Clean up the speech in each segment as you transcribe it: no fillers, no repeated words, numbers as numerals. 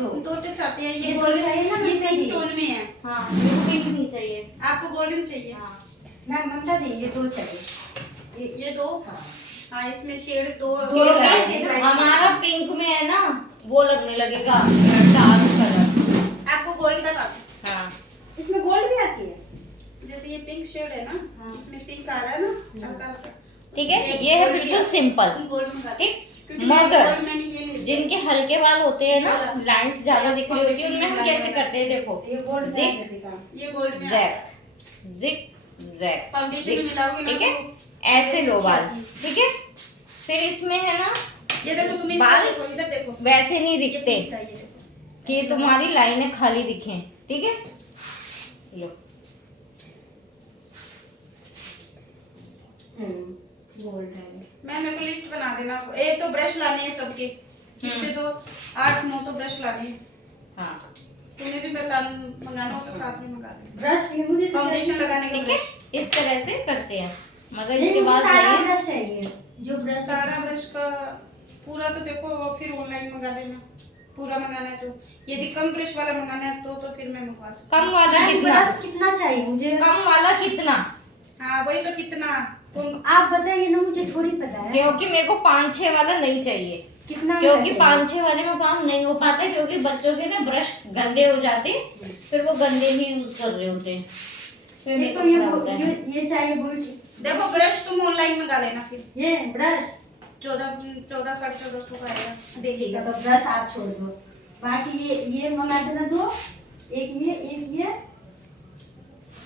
दो जो चाहते हैं ये दो चाहिए ना, ये ममता पिंक दी। टोन में है। हाँ मेरे को पिंक नहीं चाहिए। आपको गोल्डन चाहिए? हाँ मैं ममता दी ये दो चाहिए। ये दो। हाँ हाँ इसमें शेड दो दो लाइट हमारा पिंक में है ना वो लगने लगेगा डार्क कलर। आपको गोल्ड का था। हाँ इसमें गोल्ड भी आती है। जैसे ये पिंक शेड है ना, हाँ। इसमें पिंक आ रहा है ना हल्का हल्का। ठीक है, ये है बिल्कुल सिंपल। गोल्ड मंगा ठीक, क्योंकि मगर गोल्ड मैंने ये नहीं लिया। जिनके हल्के बाल होते हैं ना, लाइंस ज्यादा दिख रही होती है, उनमें हम कैसे करते हैं देखो, ये गोल्ड जिग ये गोल्ड में जैक जिग जैक फाउंडेशन में मिलाओगे ना ठीक है, तो ऐसे लो बाल। ठीक है, फिर इसमें है ना ये देखो तुम इसका बाल देखो, इधर देखो वैसे नहीं ये दिखते पिंक का ये देखो। कि तुम्हारी लाइनें खाली दिखें। ठीक है, लो गोल्ड है। मैं मेरे को लिस्ट बना देना। एक तो ब्रश लाने हैं सबके, इससे तो 8-9 तो ब्रश लाने हैं। हाँ तुम्हें भी बता मंगाना हो तो साथ में मंगा लेना। ब्रश भी मुझे तो फाउंडेशन चाहिए। लगाने का ठीक है, ब्रश। इस तरह से करते हैं, मगर नहीं, इसके मुझे बाद सारा चाहिए ब्रश चाहिए जो ब्रश सारा ब्रश का पूरा तो देखो फिर ऑनलाइन मंगा लेना। पूरा मंगाना है तो यदि कम ब्रश वाला मंगाना है तो फिर मैं मंगवा सकती कम वाला ब्रश कितना, कितना चाहिए मुझे? कम वाला कितना, हूँ। हाँ वही तो कितना तुम आप बताइए ना, मुझे थोड़ी पता है क्योंकि मेरे को 5-6 वाला नहीं चाहिए, कितना वाला क्योंकि चाहिए? 5-6 वाले में काम नहीं हो पाता, क्योंकि बच्चों के ना ब्रश गंदे हो जाते, फिर वो गंदे ही यूज कर रहे होते हैं, फिर मेरे मेरे को को खराब होता है। ये चाहिए बोल्ट। देखो ब्रश तुम ऑनलाइन मंगा लेना फिर ये ब्रश 1400-1450 का आएगा ठीक बेगी है, का। तो ब्रश आप छोड़ दो, बाकी ये मंगा देना दो। एक ये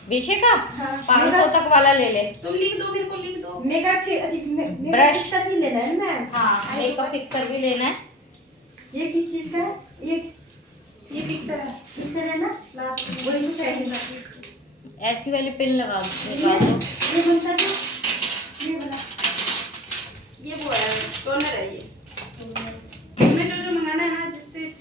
विषय का हाँ, 500 तक वाला ले ले। तुम लिख दो, मेरे को लिख दो। Makeup brush. फिक्सर भी लेना है ना मैम? हाँ मेकअप फिक्सर भी लेना है। ये किस चीज का है? ये फिक्सर है फिक्सर है ना? लास्ट में वही तो शेडिंग चाहिए। का। ऐसी वाली पिन लगा निकाल दो। ये बनता है, ये वाला। ये वो है टोनर है ये। तुम्हें जो जो मंगाना है ना जिससे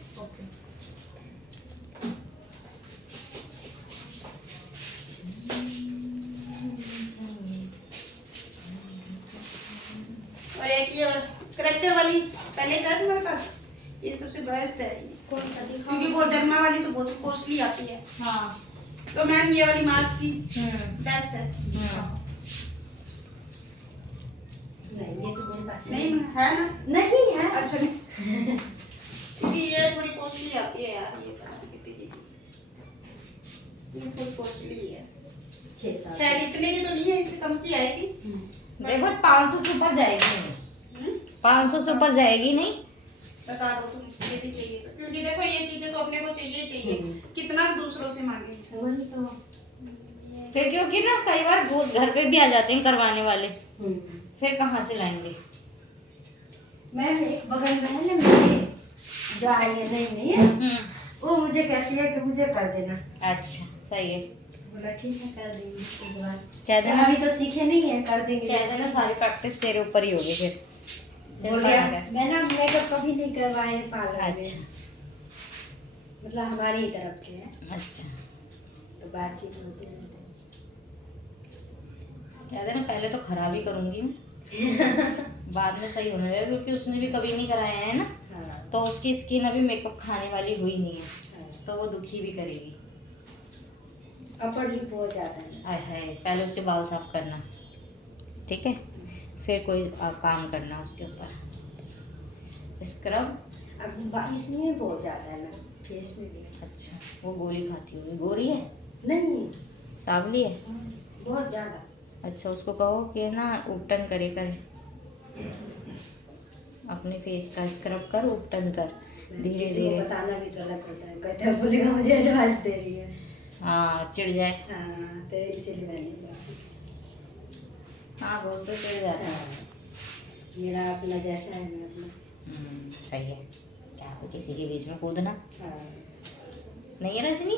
और एक ये करेक्टर वाली पैलेट है तुम्हारे पास, ये सबसे बेस्ट है ये। कौन सा दिखाओ? क्योंकि वो डर्मा वाली तो बहुत कॉस्टली आती है, हाँ तो मैम ये वाली मार्स की हम्म बेस्ट है। नहीं, ये तो मेरे पास नहीं है ना? नहीं है। अच्छा नहीं क्योंकि ये थोड़ी कॉस्टली आती है यार, ये पता नहीं कितनी की, ये थोड़ी कॉस्टली है। 6-7। खैर इतने की तो नहीं है, इससे कम की आएगी। देखो 500 से ऊपर जाएगी नहीं, 500 से ऊपर जाएगी नहीं। बता दो तुम यदि चाहिए तो, क्योंकि देखो ये चीजें तो अपने को चाहिए चाहिए, कितना दूसरों से मांगे। वही तो। फिर क्योंकि ना कई बार वो घर पे भी आ जाते हैं करवाने वाले, फिर कहाँ से लाएंगे। मैम एक बगल में है ना मेरे, जो आई है नहीं है, वो मुझे कहती है कि मुझे कर देना। अच्छा सही है, बोला ठीक है कर देंगे एक बार। कह देना, अभी तो सीखे नहीं है, कर देंगे। कह देना सारी प्रैक्टिस तेरे ऊपर ही होगी फिर। चल बोल गया पाएगा। मैं ना मेकअप कभी नहीं करवाए पार्लर में, अच्छा मतलब हमारी ही तरफ के हैं, अच्छा, तो बातचीत होती रहती है। कह देना पहले तो खराब ही करूंगी मैं बाद में सही होने लगेगा, क्योंकि उसने भी कभी नहीं कराया है ना, हाँ, तो उसकी स्किन अभी मेकअप खाने वाली हुई नहीं है, हाँ। तो वो दुखी भी करेगी। अपर लिप बहुत ज्यादा है। हाय हाय, पहले उसके बाल साफ करना, ठीक है, फिर कोई काम करना उसके ऊपर। स्क्रब अब इसमें बहुत ज्यादा है ना, फेस में भी। अच्छा, वो गोली खाती होगी, गोरी है नहीं, सांवली है। बहुत ज्यादा। अच्छा, उसको कहो कि ना उपटन करे अपने फेस का स्क्रब कर, उपटन कर धीरे किसी को धीरे। बताना भी गलत होता है, कहते हैं बोलेगा मुझे एडवाइस दे रही है। हाँ चिढ़ जाए, हाँ, तो इसीलिए मैंने बोला। हाँ बहुत से चिढ़ जाता है। हाँ, मेरा अपना जैसा है मैं अपना। सही है, क्या हो किसी के बीच में कूदना हाँ। नहीं है रजनी।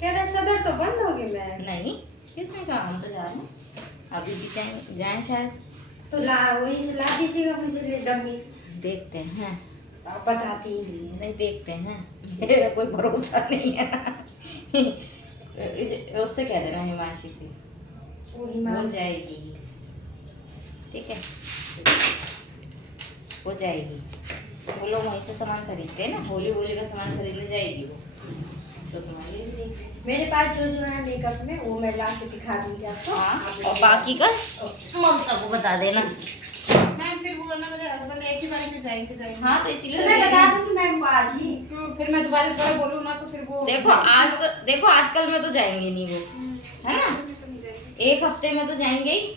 कह रहे सदर तो बंद हो गए मैम। नहीं, किसने कहा, हम तो जा रहे हैं, अभी भी जाएं शायद। तो ला वही से ला दीजिएगा मुझे ले डम्मी। देखते हैं, आप बताती ही नहीं है। नहीं देखते हैं, मेरा कोई भरोसा नहीं है। उससे कह देना हिमांशी से। वो हो हिमांशु जाएगी, ठीक है, हो जाएगी। वो लोग वहीं से सामान खरीदते हैं ना, होली होली का सामान खरीदने जाएगी वो, तो तुम्हारे लिए भी लेंगे। मेरे पास जो है मेकअप में वो मैं ला के दिखा दूंगी आपको। हाँ, और बाकी का ममता को बता देना। मैम फिर वो ना मेरे हस्बैंड एक ही बार में जाएंगे। हाँ, तो तो इसीलिए मैं बता दूंगी मैम को आज ही। क्यों फिर मैं दोबारा बोलूँ ना तो फिर वो देखो आजकल में तो जाएंगे नहीं वो, है ना, एक हफ्ते में तो जाएंगे ही।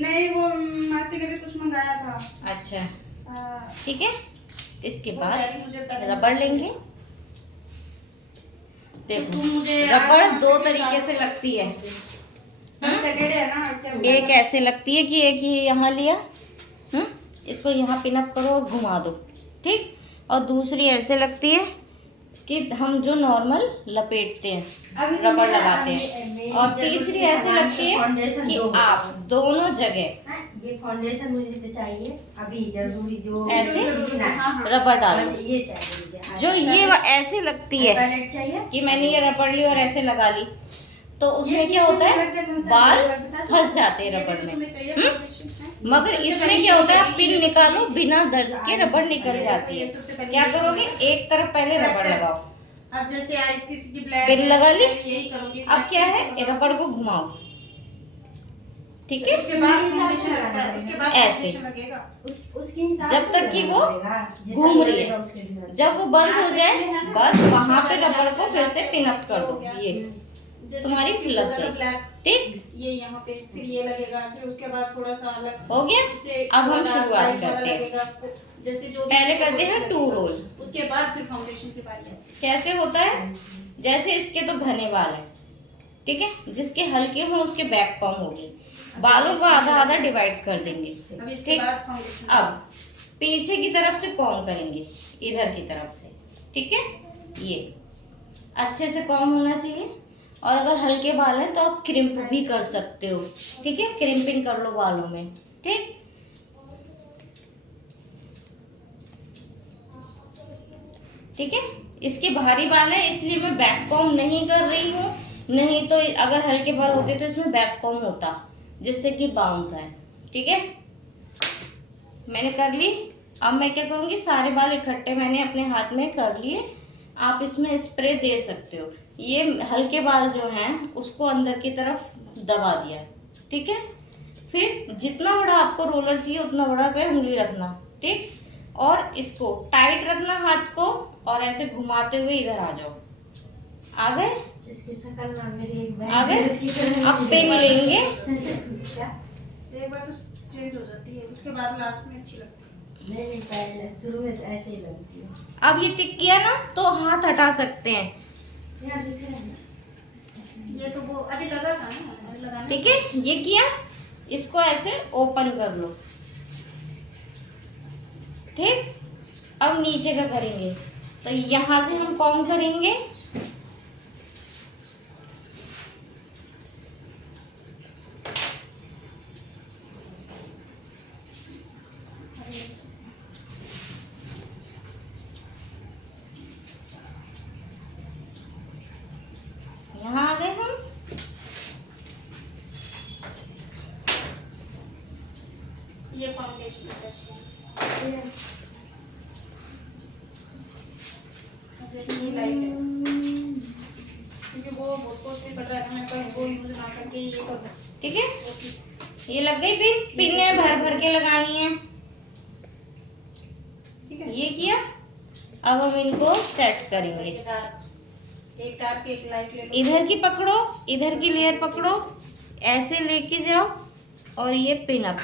नहीं, वो मासी ने भी कुछ मंगाया था। अच्छा, आ, ठीक है। इसके वो बाद कह रही मुझे पहले रबड़ लेंगे। देखो, तुम मुझे रबड़ आज दो हम तरीके से लगती है। सैटरडे है ना, क्या बोला? एक ऐसे लगती है कि एक ये यहाँ लिया, इसको यहाँ पिनअप करो और घुमा दो, ठीक। और दूसरी ऐसे लगती है कि हम जो नॉर्मल लपेटते हैं, अभी तो रबड़ मेरा- लगाते मेरी हैं। और जरूरत तीसरी की ऐसे सामान लगती है फाउंडेशन कि दो आप बस। दोनों जगह हाँ, ये फाउंडेशन मुझे तो चाहिए अभी जरूरी जो ऐसे? सीखना है। हाँ, हाँ। रबड़ डालो। बस ये चाहिए मुझे। जो ये ऐसे लगती है पैलेट चाहिए कि मैंने ये रबड़ ली और ऐसे लगा ली, तो ये उसमें किस क्या होता चीज़ में है, लगता है? बाल बता दो। फंस जाते हैं ये रबड़ भी में। तुम्हें चाहिए हम्म? फाउंडेशन, है? मगर सबसे इसमें पहले क्या होता है, ये आप पिन ये निकालो चीज़- बिना दर्द के रबड़ निकल ये जाती है। सबसे पहले क्या ये करोगे, चीज़ है। एक तरफ पहले रबड़ लगाओ, अब जैसे आइस किसी की ब्लैक पिन लगा ली। यही करोगे। अब क्या है, रबड़ को घुमाओ, ठीक है। उसके बाद हिसाब से फाउंडेशन लगता लगाना है, उसके बाद ऐसे। फाउंडेशन लगेगा। उसके हिसाब जब से तक कि लगाना वो पड़ेगा, जैसा घूम रही बोलेगा है, उसके हिसाब से। जब वो बंद हो जाए बस वहां पे रबड़ को फिर से पिन अप कर दो। ये जैसे तुम्हारी किसी लग को गई। ब्लैक, ठीक ये यहाँ पे फिर ये लगेगा, फिर उसके बाद थोड़ा सा अलग हो गया। उससे अब हम थोड़ा शुरुआत लाइट वाला करते हैं। लगेगा। जैसे जो भी पहले इसको करते हैं लगेगा। 2 रोल। उसके बाद फिर फाउंडेशन की बारी है। कैसे होता है, जैसे इसके तो घने बाल हैं, ठीक है, जिसके हल्के हों उसके बैक कॉम होगी, बालों को आधा आधा डिवाइड कर देंगे, अब इसके ठीक। बाद फाउंडेशन। अब पीछे की तरफ से कॉम करेंगे, इधर की तरफ से, ठीक है। ये अच्छे से कॉम होना चाहिए। और अगर हल्के बाल हैं तो आप क्रिम्प भी कर सकते हो, ठीक है, क्रिम्पिंग कर लो बालों में, ठीक। ठीक है, इसके भारी बाल हैं इसलिए मैं बैक कॉम नहीं कर रही हूँ, नहीं तो अगर हल्के बाल होते तो इसमें बैक कॉम होता जिससे कि बाउंस आए, ठीक है। मैंने कर ली। अब मैं क्या करूँगी, सारे बाल इकट्ठे मैंने अपने हाथ में कर लिए। आप इसमें स्प्रे दे सकते हो। ये हल्के बाल जो हैं उसको अंदर की तरफ दबा दिया, ठीक है। फिर जितना बड़ा आपको रोलर चाहिए उतना बड़ा पे उंगली रखना, ठीक। और इसको टाइट रखना हाथ को और ऐसे घुमाते हुए इधर आ जाओ। आ गए? इसकी शक्ल ना मेरी एक बहन आ गए? है, इसकी तरह अब मुझे पिन बाल- लेंगे। क्या? एक बार तो चेंज हो जाती है, उसके बाद लास्ट में अच्छी लगती है। नहीं पहले शुरू में तो ऐसे ही लगती है। अब ये टिक किया ना तो हाथ हटा सकते हैं, यहाँ दिख रहा है ना? ये तो वो अभी लगा था ना, अभी लगाना। ठीक है। ये किया, इसको ऐसे ओपन कर लो, ठीक। अब नीचे का करेंगे तो यहाँ से हम कॉम करेंगे, यहाँ आ गए हम। ये फाउंडेशन है। ये- जैसे ये लाइट है, क्योंकि वो बहुत कॉस्टली पड़ रहा है, मैंने कहा वो यूज ना करके ये कर दो। ठीक है, ये लग गई पिन। पिन में भर भर के लगानी है, ठीक है। ये किया। अब हम इनको सेट करेंगे। एक डार्क एक लाइट ले लो। इधर की पकड़ो, इधर की लेयर पकड़ो, ऐसे लेके जाओ और ये पिन अप।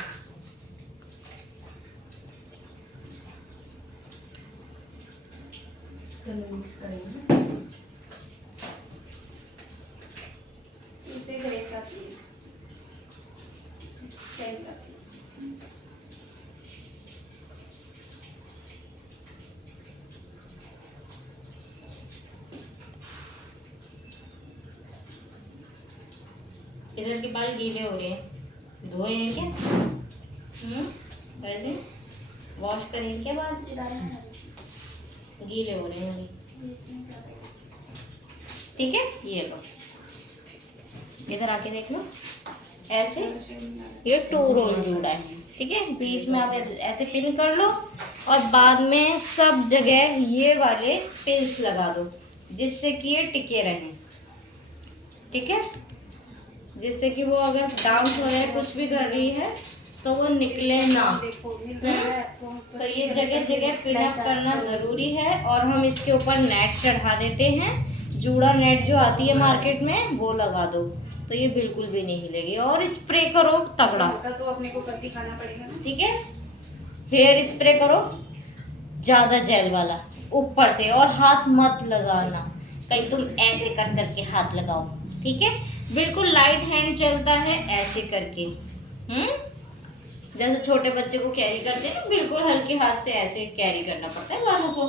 चलो मिक्स करेंगे। इससे ग्रेस आती है, चेंज आती है इससे। इधर के बाल गीले हो रहे हैं, धोए हैं क्या? वैसे वॉश करेंगे क्या बाल? गीले हो रहे हैं अभी, ठीक है। ये लो, इधर आके देख लो, ऐसे ये 2 रोल जूड़ा है, ठीक है। बीच में आप ऐसे पिन कर लो और बाद में सब जगह ये वाले पिन्स लगा दो जिससे कि ये टिके रहें, ठीक है। जिससे कि वो अगर डांस वगैरह कुछ भी कर रही है तो वो निकले ना। तो ये जगह जगह पिन अप करना ज़रूरी है। और हम इसके ऊपर नेट चढ़ा देते हैं, जूड़ा नेट जो आती है मार्केट में वो लगा दो तो ये बिल्कुल भी नहीं हिलेगी। और स्प्रे करो तगड़ा, तो अपने को कर दिखाना पड़ेगा ना, ठीक है। हेयर स्प्रे करो ज़्यादा जेल वाला ऊपर से, और हाथ मत लगाना, कहीं तुम ऐसे कर करके हाथ लगाओ, ठीक है। बिल्कुल लाइट हैंड चलता है ऐसे करके, जैसे छोटे बच्चे को कैरी करते हैं ना, बिल्कुल हल्के हाथ से ऐसे कैरी करना पड़ता है बालों को,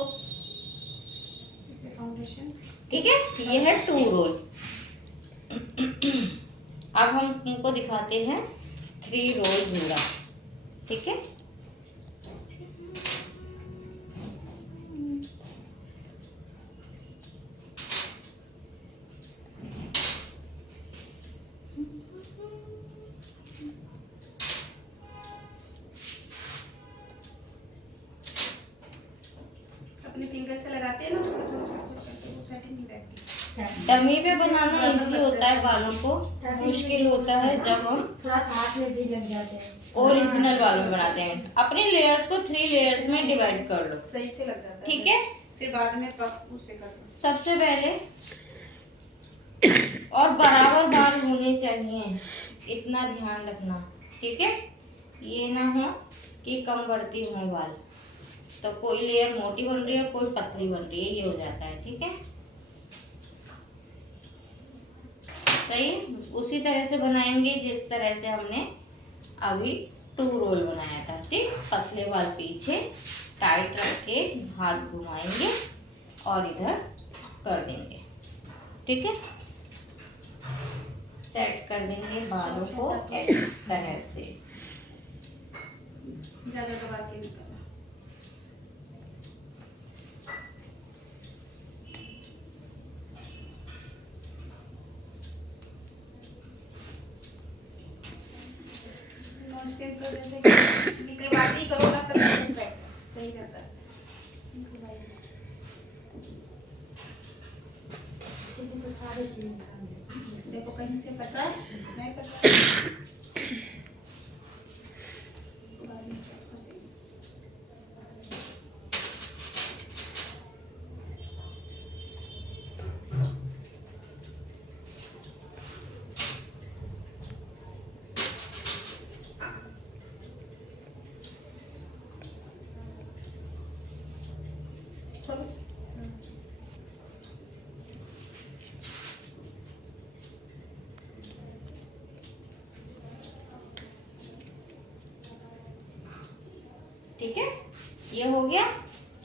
ठीक है। ये है 2 रोल। अब हम उनको दिखाते हैं 3 रोल जूड़ा, ठीक है। अपने फिंगर से लगाते हैं ना, थोड़ा थोड़ा करके वो सेटिंग नहीं बैठती। डमी पे बनाना इजी होता है, बालों को मुश्किल होता है जब हम थोड़ा साथ में भी लग जाते हैं। ओरिजिनल बालों में बनाते हैं। अपने लेयर्स को 3 लेयर्स में डिवाइड कर लो, सही से लग जाता है, ठीक है। फिर बाद में उससे कर दो। सबसे पहले और बराबर बाल होने चाहिए, इतना ध्यान रखना, ठीक है। ये ना हो कि कम बढ़ती हो बाल, तो कोई लेयर मोटी बन रही है कोई पतली बन रही है, ये हो जाता है, ठीक है। सही, उसी तरह से बनाएंगे जिस तरह से हमने अभी 2 रोल बनाया था, ठीक। पतले बाल पीछे टाइट रख के हाथ घुमाएंगे और इधर कर देंगे, ठीक है। सेट कर देंगे बालों को इस तरह से, ज़्यादा दबा के नहीं करना। मुश्किल तो जैसे निकलवाती करो ना तब सही रहता है। तो सारे चीज देखो कहीं से पता है नहीं पता। ठीक है। ये हो गया।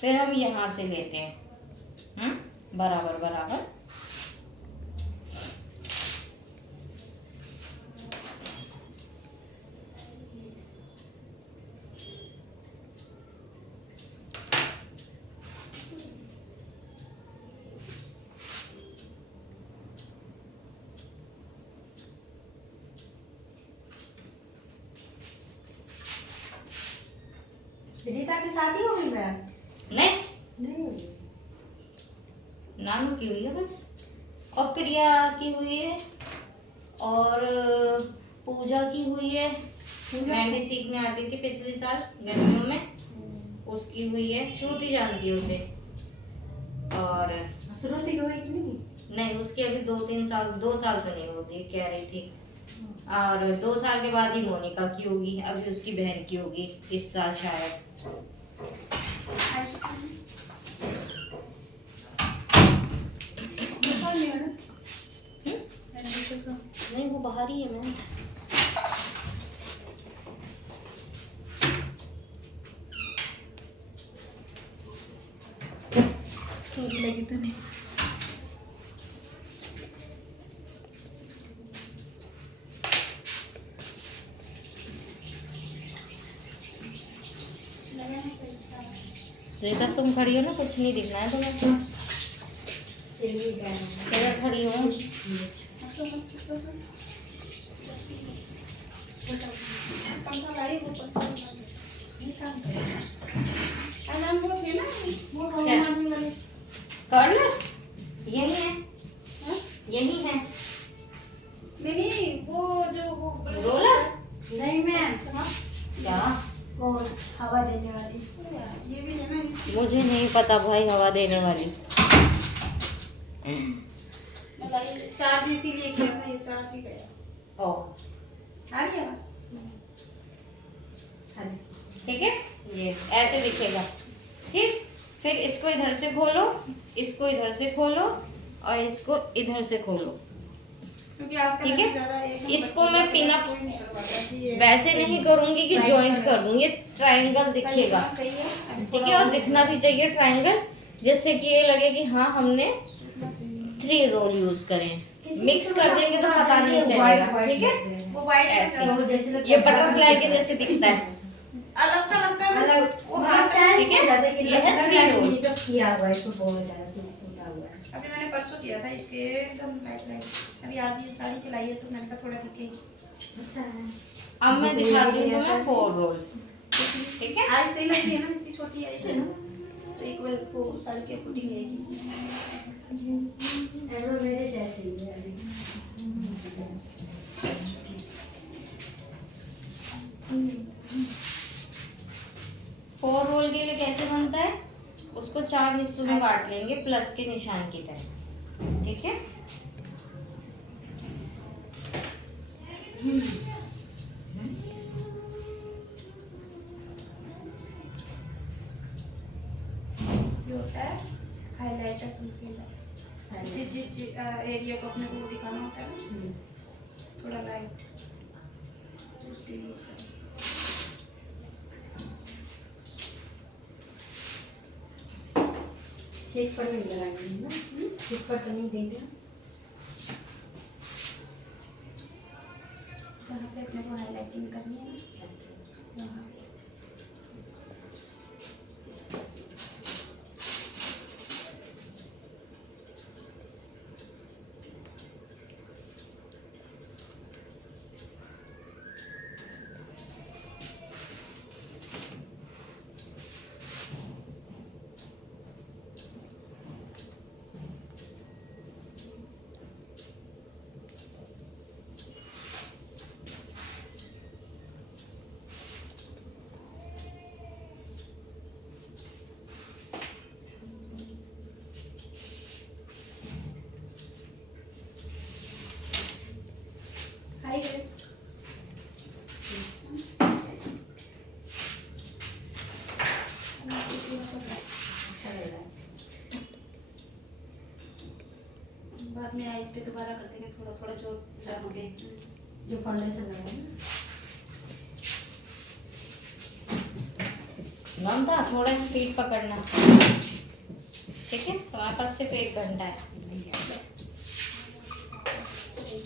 फिर हम यहाँ से लेते हैं बराबर बराबर, रीता की शादी हो गई मैम? नहीं नहीं, नानू की हुई है बस, और प्रिया की हुई है, और पूजा की हुई है, मेहंदी सीखने आती थी पिछले साल गर्मियों में, उसकी हुई है। श्रुति जानती है उसे। और श्रुति की हुई कि नहीं? नहीं, उसकी अभी 2-3 साल, 2 साल तो नहीं होगी कह रही थी। और 2 साल के बाद ही मोनिका की होगी, अभी उसकी बहन की होगी इस साल शायद। नहीं, वो बाहर ही है मैम। सूट लगी तो नहीं। जब तक तुम खड़ी हो ना कुछ नहीं दिखना है तुम्हें। इधर खड़ी हो। पंखा लाई वो पंखा ये काम करेगा। अलार्म वो थे ना वो क्या? मारने वाले। कर ले, यही है, हाँ? यही है नहीं वो जो वो रोलर। नहीं मैम, हाँ क्या? वो हवा देने वाली। ये भी है ना इसकी। मुझे नहीं पता भाई हवा देने वाली। मैं लाई चार्ज इसीलिए किया था, ये चार्ज ही गया। ओ आ गया। ठीक है, ये ऐसे दिखेगा। ठीक, फिर इसको इधर से खोलो, इसको इधर से खोलो और इसको इधर से खोलो। क्योंकि आजकल ठीक है? ज़्यादा एकदम इसको मैं बच्चे पिन अप कोई नहीं करवाता कि ये वैसे नहीं करूंगी कि Right जॉइंट side कर दूंगी, ये ट्रायंगल इसका दिखेगा। इतना सही है। अभी ठीक है, थोड़ा और और दिखना भी चाहिए ट्रायंगल, जिससे कि ये लगे कि हाँ हमने सूखना चाहिए। 3 रोल यूज करें। किसी मिक्स को कर देंगे तो हाँ, पता जैसे नहीं white चलेगा। white ठीक है, लगते हैं। वो व्हाइट ऐसे। वो जैसे लगता ये है बटरफ्लाई जादू के जैसे दिखता है। अलग सा लगता है ना। अलग वो मतलब हाथ चैन ठीक है? हो जाता है कि ये है लग 3 रहा है कि रोल। मेकअप किया हुआ है, इसको बहुत ज्यादा टूटा हुआ है। अभी मैंने परसों किया था इसके एकदम लाइट। अभी आज ये साड़ी के लाई है तो मैंने कहा थोड़ा दिखेगी। अच्छा है। अब मैं दिखाती हूँ तुम्हें 4 रोल। ठीक है, आज सही लगी है ना, इसकी छोटी आई है ना, तो एक बार वो साड़ी की फुटिंग आएगी। एलो मेरे जैसे ही है अभी। 4 रोल के लिए कैसे बनता है, उसको 4 हिस्सों में काट लेंगे प्लस के निशान की तरह। ठीक है, ये होता है हाईलाइटर कंसीलर। जिस एरिया को अपने को दिखाना होता है ना, थोड़ा लाइट उसके लिए होता है। चेक पर नहीं लगाएंगे ना, चेक पर तो नहीं देंगे। जहाँ पे अपने को हाईलाइटिंग करनी है ना, वहाँ पे। हाय गाइस, अच्छा लग रहा है। बाद में आइस पे दोबारा कर देंगे थोड़ा थोड़ा जो जम के। जो फाउंडेशन लगा है गम था, थोड़ा स्पीड पकड़ना। ठीक है, तुम्हारे पास सिर्फ 1 घंटा है।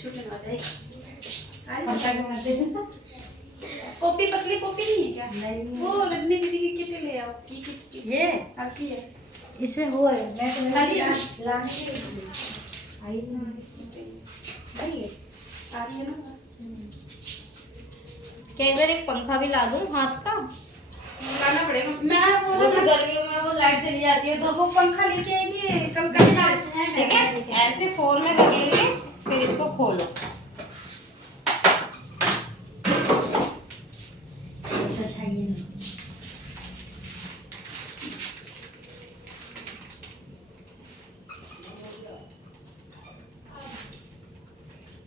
छूट ना जाए। पता कहाँ से देना? कॉपी पतली कॉपी नहीं है क्या? नहीं। वो रजनी दीदी की किट ले आओ। की किट ये आपकी है। इसे वो है, मैं तो खाली है? लाने के लिए आई नहीं। आई है। आ रही है ना? क्या इधर एक पंखा भी ला दूं हाथ का? लाना पड़ेगा। मैं वो वो तो गर्मियों में वो लाइट चली जाती है तो वो पंखा लेके आएंगे कल करना। ठीक है, ऐसे 4 में कर लेंगे, फिर इसको खोलो। अच्छा ये नहीं।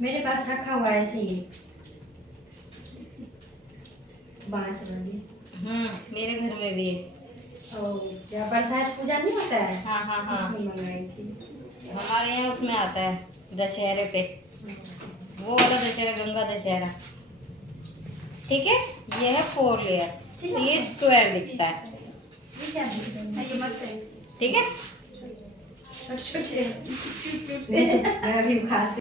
मेरे पास रखा हुआ है ऐसे ही बांस वाली। मेरे घर में भी है। और जहाँ बरसात पूजा नहीं होता है, हाँ हाँ हाँ, उसमें मंगाई थी। हमारे यहाँ उसमें आता है दशहरे पे, वो वाला दशहरा, गंगा दशहरा। ठीक है, ये है 4 लेयर, ये स्क्वायर दिखता है। ये क्या बोलते हैं? ये मत से ठीक है, छोटे छोटे मैं भी उखाड़